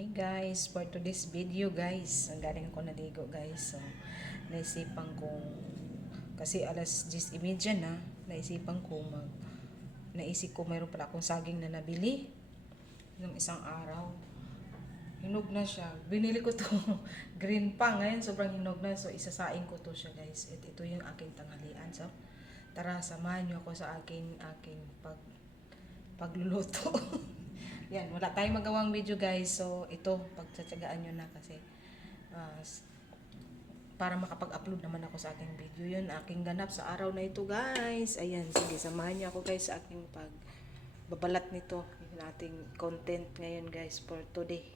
Hi guys, for today's video guys, ang galing ako naligo guys. So, naisipan kong, kasi alas 10.30 na, naisipan ko mag, naisip ko mayroon pala akong saging na nabili ng isang araw. Hinog na siya. Binili ko to green pa. Ngayon sobrang hinog na. So isasaing ko to siya guys. At ito yung aking tanghalian. So tara samahan niyo ako sa aking aking pag pagluluto. Yan, wala tayong magawang video guys. So ito, pagtsatsagaan nyo na kasi s- para makapag-upload naman ako sa aking video. Yun, aking ganap sa araw na ito guys. Ayan, sige, samahan niyo ako guys sa aking pag babalat nito. Yung ating content ngayon guys for today.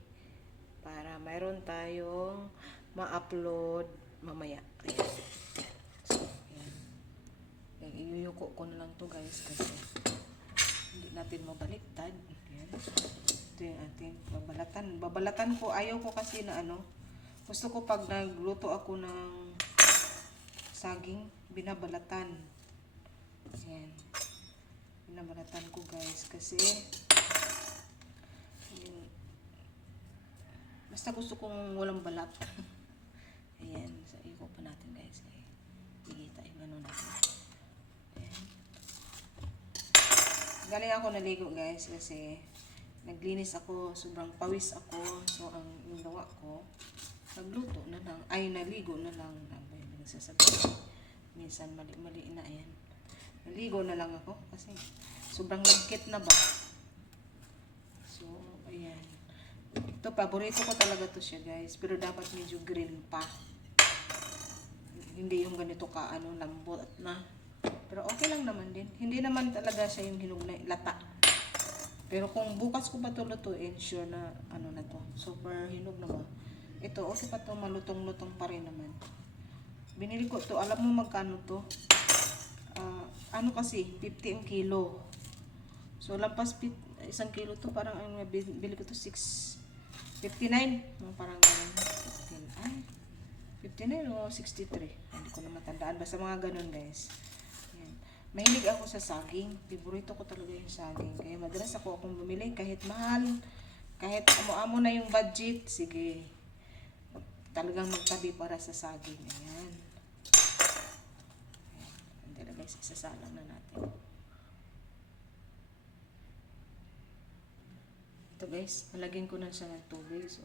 Para mayroon tayong ma-upload mamaya. Ayan. So. Ayan, iyuyuko ko na lang to guys kasi hindi natin mabaliktad. Ayan. Ito yung ating babalatan. Babalatan ko, ayaw ko kasi na ano, gusto ko pag nagluto ako ng saging, binabalatan. Ayan. Binabalatan ko guys kasi yun, basta gusto kong walang balat. Ayan. So, iko pa natin guys. Ay, Ikita yung ano natin. Ayan. Galing ako naligo guys kasi naglinis ako, sobrang pawis ako. So, ang ginawa ko, nagluto na lang. Ay, naligo na lang. Nagsasabi? Minsan mali-mali na yan. Naligo na lang ako kasi sobrang lagkit na ba. So, ayan. Ito, paborito ko talaga to siya guys. Pero dapat medyo green pa. Hindi yung ganito ka, ano, lambot na. Pero okay lang naman din. Hindi naman talaga siya yung hinog na lata. Pero kung bukas ko pa ito lutuin, sure na ano na to. Super hinog na ba? Ito, okay pa to, malutong-lutong pa rin naman. Binili ko to, alam mo magkano to? Ah, ano kasi, 50 ang kilo. So, lampas pit, isang kilo to, parang ang bili ko to, 6, 59. Mga Parang ganun. 15, ay, 59 o 63. Hindi ko na matandaan. Basta mga ganun, guys. Mahilig ako sa saging. Favorito ko talaga yung saging. Kaya madalas ako akong bumili kahit mahal. Kahit amo-amo na yung budget. Sige. Talagang magtabi para sa saging. Ayan. Ayan. Hindi guys, isasalang na natin. Ito guys, nalagyan ko na siya ng tubig. So,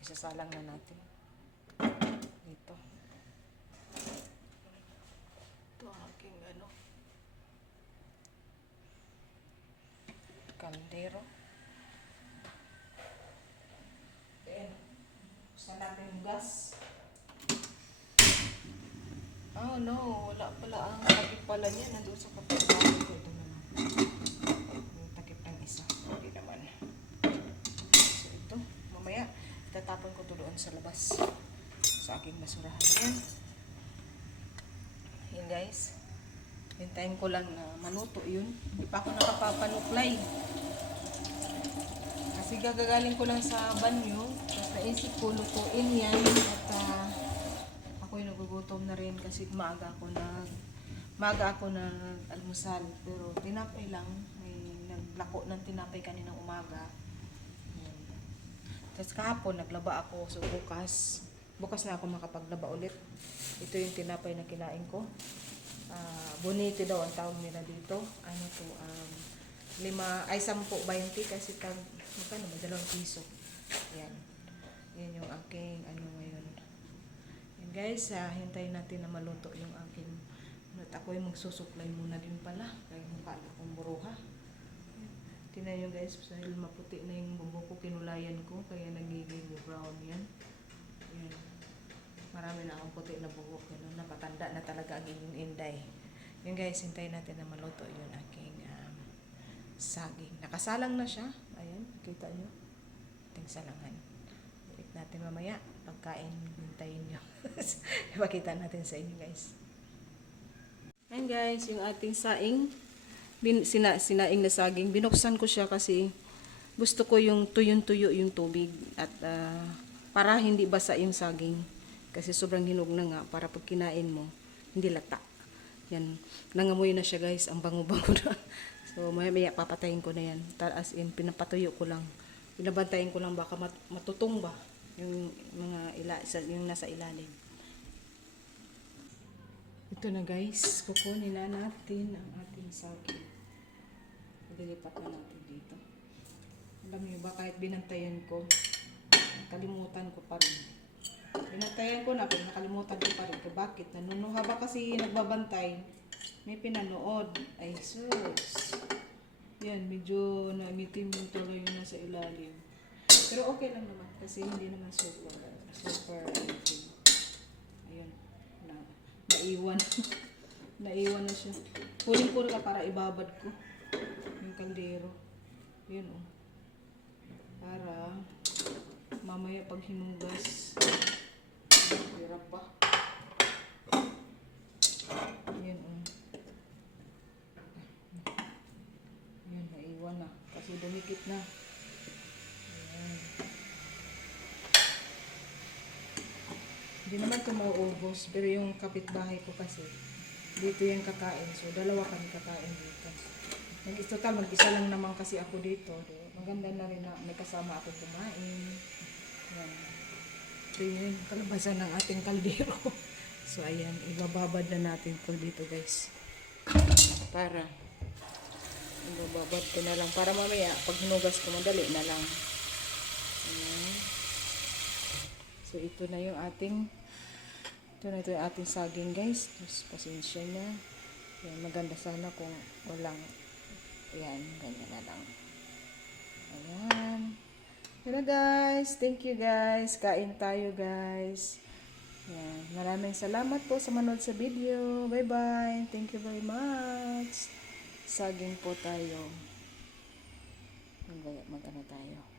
isasalang na natin. Dito. Ito ang aking ano. Kaldero. Ayan. Buksan natin yung gas. Oh no, wala pala ang takip pala niya. Nandun sa kapitbahay ko. Ito na lang. Yung takip ng isa. Hindi naman. So ito, mamaya, itatapon ko to sa labas. Sa aking basurahan. Yan. Yan guys. Hintayin ko lang na maluto yun. Hindi pa ako nakapapanuklay. Kasi gagagaling ko lang sa banyo. Tapos naisip ko lutuin yan. At ah, ako'y nagugutom na rin kasi maaga ako nag maaga ako nag almusal. Pero tinapay lang. May naglako ng tinapay kaninang umaga. Tapos kahapon naglaba ako. So bukas, bukas na ako makapaglaba ulit. Ito yung tinapay na kinain ko. Ah, bonito daw ang tawag nila dito. Ano to, um, lima, ay sampo, 20 kasi tag, magkano ba, dalawang piso. Yan. Yan yung aking, ano ngayon. Yan guys, ah, hintayin natin na maluto yung aking, at ako yung magsusuklay muna din pala. Kaya mukha na akong buruha. Yan. Tingnan nyo guys, dahil maputi na yung bubo kinulayan ko, kaya nagiging brown. Yan. Marami na akong puti na buhok. Ganun, napatanda na talaga ang inday. Yun guys, hintayin natin na maluto yun aking um, saging. Nakasalang na siya. Ayan, kita nyo. Ating salangan. Balik natin mamaya. Pagkain, hintayin nyo. Ipakita natin sa inyo guys. Ayan guys, yung ating saing. Bin, sina, sinaing na saging. Binuksan ko siya kasi gusto ko yung tuyong-tuyo yung tubig. At ah, para hindi basa yung saging. Kasi sobrang hinog na nga para pag kinain mo, hindi lata. Yan. Nangamoy na siya guys. Ang bango-bango na. So maya maya papatayin ko na yan. As in, pinapatuyo ko lang Binabantayan ko lang baka mat- matutong ba yung mga ila yung nasa ilalim. Ito na guys, kukunin na natin ang ating saging. Lilipat na natin dito. Alam niyo ba kahit binantayan ko, kalimutan ko pa rin. Binantayan ko na pero nakalimutan ko pa rin. Kaya bakit? Nanunuha ba kasi nagbabantay? May pinanood. Ay sus. Yan, medyo namitim yung tuloy yung nasa ilalim. Pero okay lang naman kasi hindi naman super super anything. Ayun. Na, naiwan. naiwan na siya. Kunin ko na para ibabad ko yung kaldero. Yun oh. Para mamaya pag hinugas hirap pa. Yun oh. Yun, naiwan na. Kasi dumikit na. Ayan. Hindi naman ito mauubos. Pero yung kapitbahay ko kasi, dito yung kakain. So, dalawa kami kakain dito. Nag total, mag-isa lang naman kasi ako dito. Di- Maganda na rin na may kasama ako kumain. Yan. Ito yung kalabasan ng ating kaldero. So, ayan. Ibababad na natin to dito, guys. Para ibababad ko na lang. Para mamaya, pag hinugas ko, madali na lang. Ayan. So, ito na yung ating ito na ito yung ating saging guys. Tapos, pasensya na. Yan, maganda sana kung walang yan, ganyan na lang. Ayan. Hello guys. Thank you guys. Kain tayo guys. Yan. Maraming salamat po sa manood sa video. Bye-bye. Thank you very much. Saging po tayo. Mag- Mag-ano tayo.